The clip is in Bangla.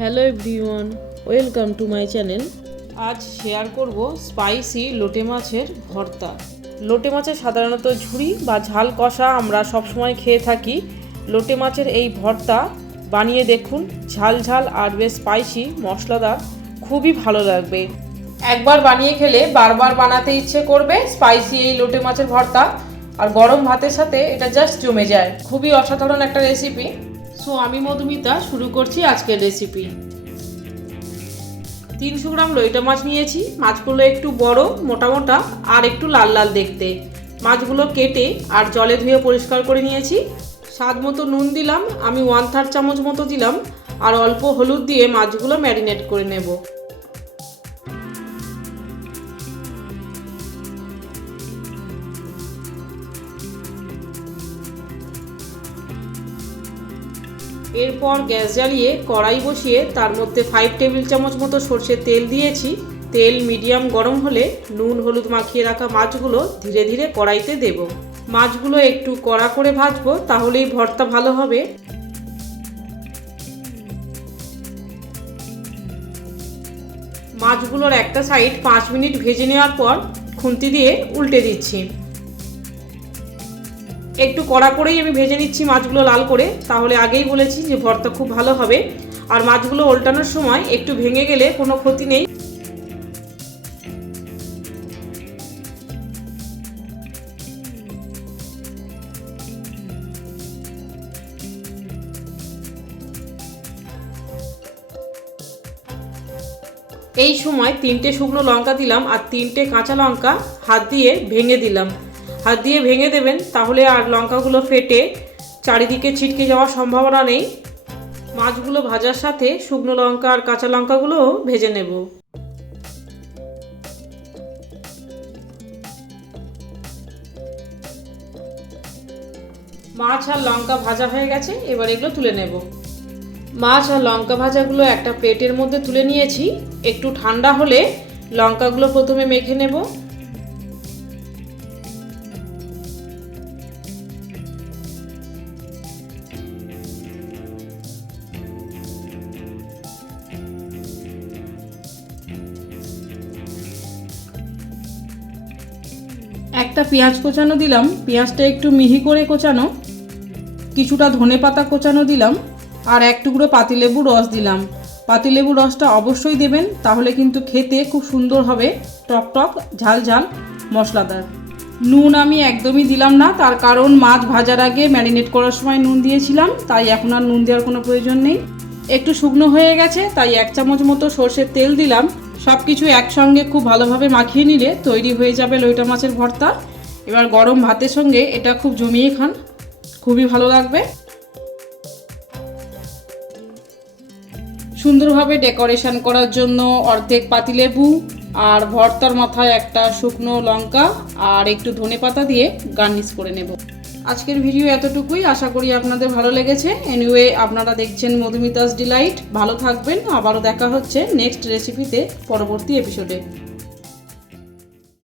Hello everyone, welcome to my channel. আজ শেয়ার করব স্পাইসি লোটে মাছের ভর্তা। লোটে মাছের সাধারণত ঝুরি বা ঝাল কষা আমরা সবসময় খেয়ে থাকি। লোটে মাছের এই ভর্তা বানিয়ে দেখুন, ঝাল ঝাল আর বেশ স্পাইসি মশলাদার, খুবই ভালো লাগবে। একবার বানিয়ে খেলে বারবার বানাতে ইচ্ছে করবে স্পাইসি এই লোটে মাছের ভর্তা। আর গরম ভাতের সাথে এটা জাস্ট জমে যায়। খুবই অসাধারণ একটা রেসিপি। সো আমি মধুমিতা শুরু করছি আজকের রেসিপি। 300 গ্রাম লইটা মাছ নিয়েছি। মাছগুলো একটু বড়, মোটা মোটা আর একটু লাল লাল দেখতে। মাছগুলো কেটে আর জলে ধুয়ে পরিষ্কার করে নিয়েছি। স্বাদ মতো নুন দিলাম, আমি 1/3 চামচ মতো দিলাম। আর অল্প হলুদ দিয়ে মাছগুলো ম্যারিনেট করে নেব। এরপর গ্যাস জ্বালিয়ে কড়াই বসিয়ে তার মধ্যে 5 টেবিল চামচ মতো সরষের তেল দিয়েছি। তেল মিডিয়াম গরম হলে নুন হলুদ মাখিয়ে রাখা মাছগুলো ধীরে ধীরে কড়াইতে দেব। মাছগুলো একটু কড়া করে ভাজবো, তাহলেই ভর্তা ভালো হবে। মাছগুলোর একটা সাইড 5 মিনিট ভেজে নেওয়ার পর খুন্তি দিয়ে উল্টে দিচ্ছি। একটু কড়া করেই আমি ভেজে নিচ্ছি মাছগুলো লাল করে, তাহলে আগেই বলেছি যে ভর্তা খুব ভালো হবে। আর মাছগুলো উল্টানোর সময় একটু ভেঙে গেলে কোনো ক্ষতি নেই। এই সময় 3টে শুকনো লঙ্কা দিলাম আর 3টে কাঁচা লঙ্কা হাত দিয়ে ভেঙে দিলাম। হাত দিয়ে ভেঙে দেবেন, তাহলে আর লঙ্কাগুলো ফেটে চারিদিকে ছিটকে যাওয়ার সম্ভাবনা নেই। মাছগুলো ভাজার সাথে শুকনো লঙ্কা আর কাঁচা লঙ্কাগুলোও ভেজে নেব। মাছ আর লঙ্কা ভাজা হয়ে গেছে, এবার এগুলো তুলে নেব। মাছ আর লঙ্কা ভাজাগুলো একটা প্লেটের মধ্যে তুলে নিয়েছি। একটু ঠান্ডা হলে লঙ্কাগুলো প্রথমে মেখে নেব। একটা পেঁয়াজ কোচানো দিলাম, পেঁয়াজটা একটু মিহি করে কোচানো। কিছুটা ধনেপাতা কোচানো দিলাম আর এক টুকরো পাতিলেবুর রস দিলাম। পাতিলেবুর রসটা অবশ্যই দেবেন, তাহলে কিন্তু খেতে খুব সুন্দর হবে, টক টক ঝাল ঝাল মশলাদার। নুন আমি একদমই দিলাম না, তার কারণ মাছ ভাজার আগে ম্যারিনেট করার সময় নুন দিয়েছিলাম, তাই এখন আর নুন দেওয়ার কোনো প্রয়োজন নেই। একটু শুকনো হয়ে গেছে, তাই 1 চামচ মতো সরষের তেল দিলাম। সব কিছু একসঙ্গে খুব ভালোভাবে মাখিয়ে নিলে তৈরি হয়ে যাবে লইটা মাছের ভর্তা। এবার গরম ভাতের সঙ্গে এটা খুব জমিয়ে খান, খুবই ভালো লাগবে। সুন্দরভাবে ডেকোরেশন করার জন্য অর্ধেক পাতিলেবু আর ভর্তার মাথায় একটা শুকনো লঙ্কা আর একটু ধনেপাতা দিয়ে গার্নিশ করে নেব। আজকের ভিডিও এতটুকুই, আশা করি আপনাদের ভালো লেগেছে। এনিওয়ে, আপনারা দেখছেন মধুমিতাস ডিলাইট। ভালো থাকবেন, আবারও দেখা হচ্ছে নেক্সট রেসিপিতে পরবর্তী এপিসোডে।